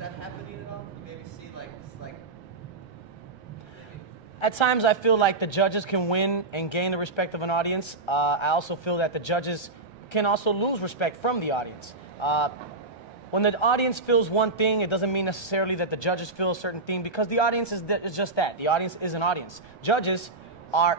that happening at all? You maybe see like At times, I feel like the judges can win and gain the respect of an audience. I also feel that the judges can also lose respect from the audience. When the audience feels one thing, it doesn't mean necessarily that the judges feel a certain thing, because the audience is just that. The audience is an audience. Judges are...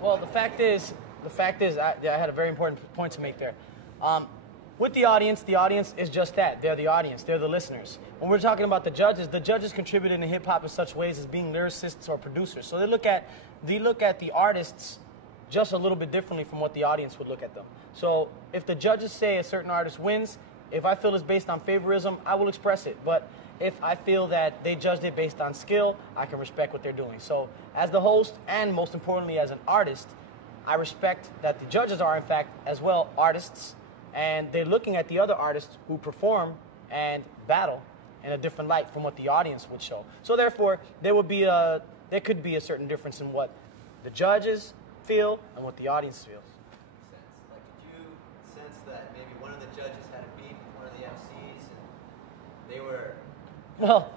Well, the fact is, I had a very important point to make there. With the audience is just that. They're the audience. They're the listeners. When we're talking about the judges contribute in hip-hop in such ways as being lyricists or producers. So they look at the artists just a little bit differently from what the audience would look at them. So if the judges say a certain artist wins, if I feel it's based on favorism, I will express it. But if I feel that they judged it based on skill, I can respect what they're doing. So as the host, and most importantly as an artist, I respect that the judges are, in fact, as well, artists, and they're looking at the other artists who perform and battle in a different light from what the audience would show. So therefore, there could be a certain difference in what the judges feel and what the audience feels. Like, did you sense that maybe one of the judges had a beef with one of the MCs, and they were... Well,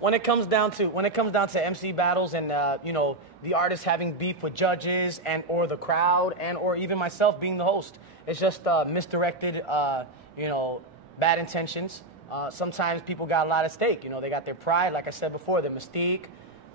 when it comes down to MC battles and you know, the artists having beef with judges and or the crowd and or even myself being the host, it's just misdirected, you know, bad intentions. Sometimes people got a lot at stake. You know, they got their pride, like I said before, their mystique,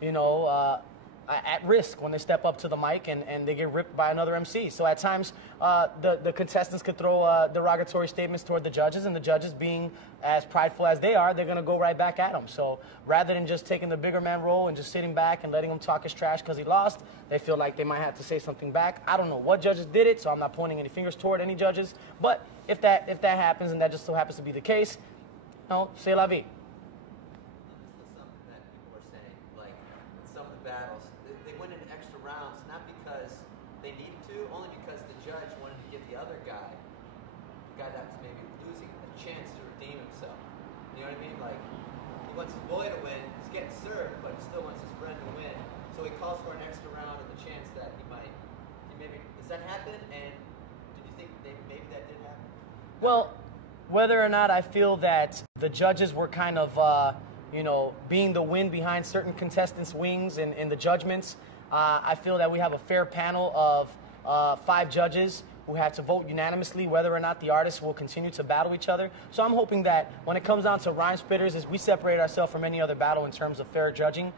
you know, at risk when they step up to the mic and they get ripped by another MC. So at times, the contestants could throw derogatory statements toward the judges, and the judges, being as prideful as they are, they're going to go right back at them. So rather than just taking the bigger man role and just sitting back and letting him talk his trash because he lost, they feel like they might have to say something back. I don't know what judges did it, so I'm not pointing any fingers toward any judges. But if that happens, and that just so happens to be the case, you know, c'est la vie. This is something that people are saying, like, in some of the battles, they went in extra rounds, not because they needed to, only because the judge wanted to give the other guy, the guy that was maybe losing, a chance to redeem himself. You know what I mean? Like, he wants his boy to win, he's getting served, but he still wants his friend to win. So he calls for an extra round and the chance that does that happen? And did you think maybe that did happen? Well, whether or not I feel that the judges were kind of, you know, being the wind behind certain contestants' wings in the judgments, I feel that we have a fair panel of 5 judges who have to vote unanimously whether or not the artists will continue to battle each other. So I'm hoping that when it comes down to Rhymespitters, is we separate ourselves from any other battle in terms of fair judging.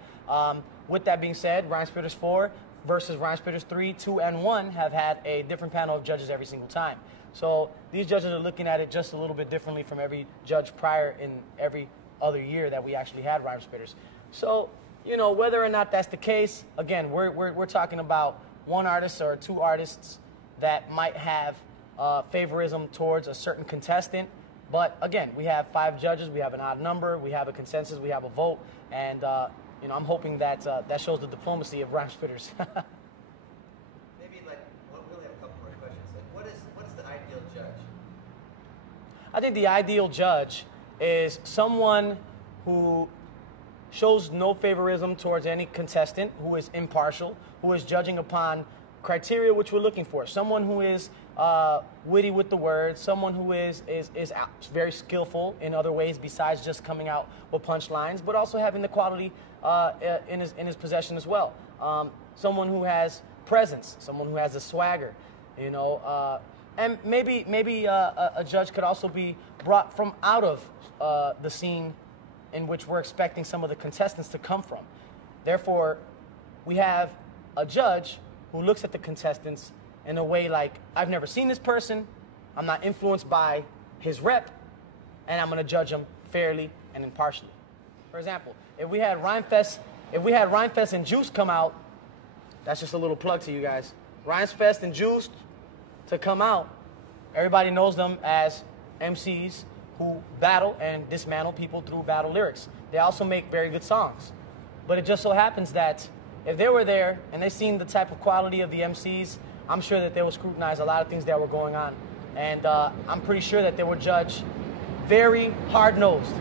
With that being said, Rhymespitters 4 versus Rhymespitters 3, 2, and 1 have had a different panel of judges every single time. So these judges are looking at it just a little bit differently from every judge prior in every other year that we actually had Rhymespitters. So, you know, whether or not that's the case, again, we're talking about one artist or 2 artists that might have favorism towards a certain contestant. But again, we have 5 judges, we have an odd number, we have a consensus, we have a vote, and you know, I'm hoping that that shows the diplomacy of Rhymespitters. Maybe like, we only have a couple more questions. Like, what is the ideal judge? I think the ideal judge is someone who shows no favorism towards any contestant, who is impartial, who is judging upon criteria which we're looking for. Someone who is witty with the words, someone who is very skillful in other ways besides just coming out with punchlines, but also having the quality in his possession as well. Someone who has presence, someone who has a swagger, you know, and maybe a judge could also be brought from out of the scene in which we're expecting some of the contestants to come from. Therefore, we have a judge who looks at the contestants in a way like, I've never seen this person, I'm not influenced by his rep, and I'm gonna judge him fairly and impartially. For example, if we had Rhymefest and Juice come out, that's just a little plug to you guys. Rhymefest and Juice to come out, everybody knows them as MCs who battle and dismantle people through battle lyrics. They also make very good songs. But it just so happens that if they were there and they seen the type of quality of the MCs, I'm sure that they will scrutinize a lot of things that were going on. And I'm pretty sure that they will judge very hard-nosed.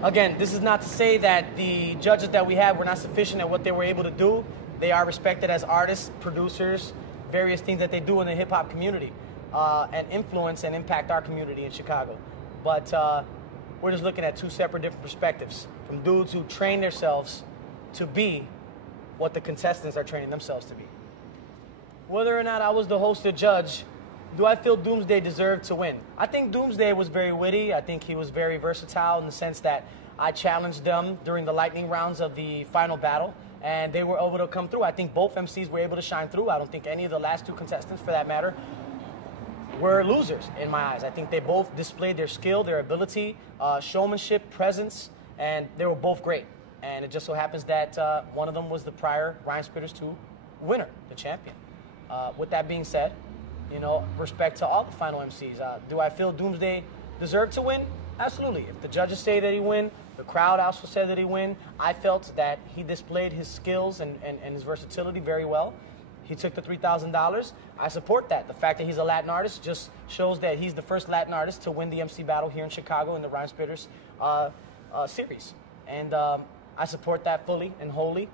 Again, this is not to say that the judges that we have were not sufficient at what they were able to do. They are respected as artists, producers, various things that they do in the hip-hop community, and influence and impact our community in Chicago. But we're just looking at two separate different perspectives from dudes who train themselves to be what the contestants are training themselves to be. Whether or not I was the host or judge, do I feel Doomsday deserved to win? I think Doomsday was very witty. I think he was very versatile in the sense that I challenged them during the lightning rounds of the final battle, and they were able to come through. I think both MCs were able to shine through. I don't think any of the last two contestants, for that matter, were losers in my eyes. I think they both displayed their skill, their ability, showmanship, presence, and they were both great. And it just so happens that one of them was the prior Rhymespitters 2 winner, the champion. With that being said, you know, respect to all the final MCs. Do I feel Doomsday deserved to win? Absolutely. If the judges say that he win, the crowd also said that he win. I felt that he displayed his skills and his versatility very well. He took the $3,000. I support that. The fact that he's a Latin artist just shows that he's the first Latin artist to win the MC battle here in Chicago in the Rhymespitters series. And I support that fully and wholly.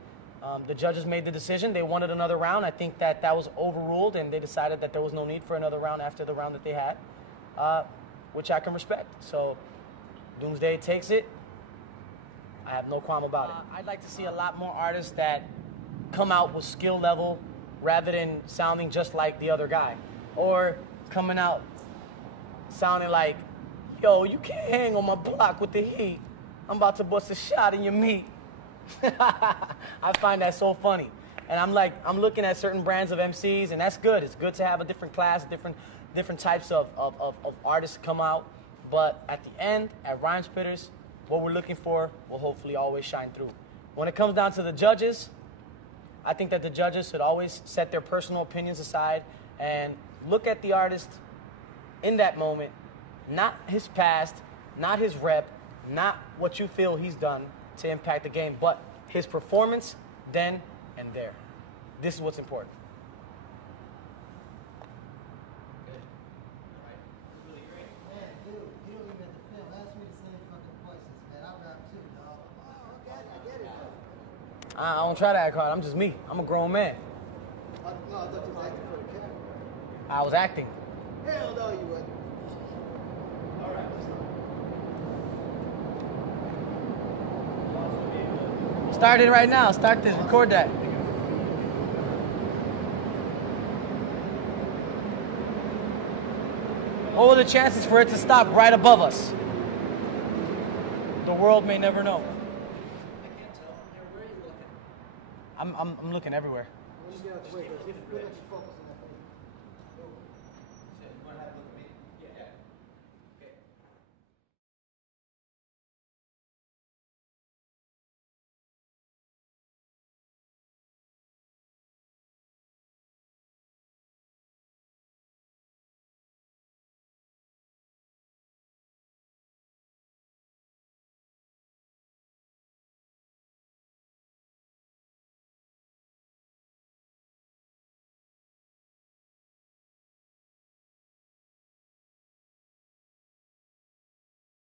The judges made the decision. They wanted another round. I think that that was overruled, and they decided that there was no need for another round after the round that they had, which I can respect. So Doomsday takes it. I have no qualm about it. I'd like to see a lot more artists that come out with skill level rather than sounding just like the other guy, or coming out sounding like, yo, you can't hang on my block with the heat. I'm about to bust a shot in your meat. I find that so funny. And I'm looking at certain brands of MCs, and that's good. It's good to have a different class, different types of artists come out. But at the end, at Rhymespitters, what we're looking for will hopefully always shine through. When it comes down to the judges, I think that the judges should always set their personal opinions aside and look at the artist in that moment, not his past, not his rep, not what you feel he's done to impact the game, but his performance then and there. This is what's important. Good. All right. Really great. Man, dude, you don't even have to film. Ask me the same fucking questions, man. I rap too, dog. Oh, I get it. I don't try to act hard. I'm just me. I'm a grown man. No, I thought you was acting for the camera. I was acting. Hell no, you wouldn't. All right, let's start. Start it right now. Start this. Record that. What were the chances for it to stop right above us? The world may never know. I can't tell from there. Where are you looking? I'm looking everywhere. Just get out the way, but if you focus on that.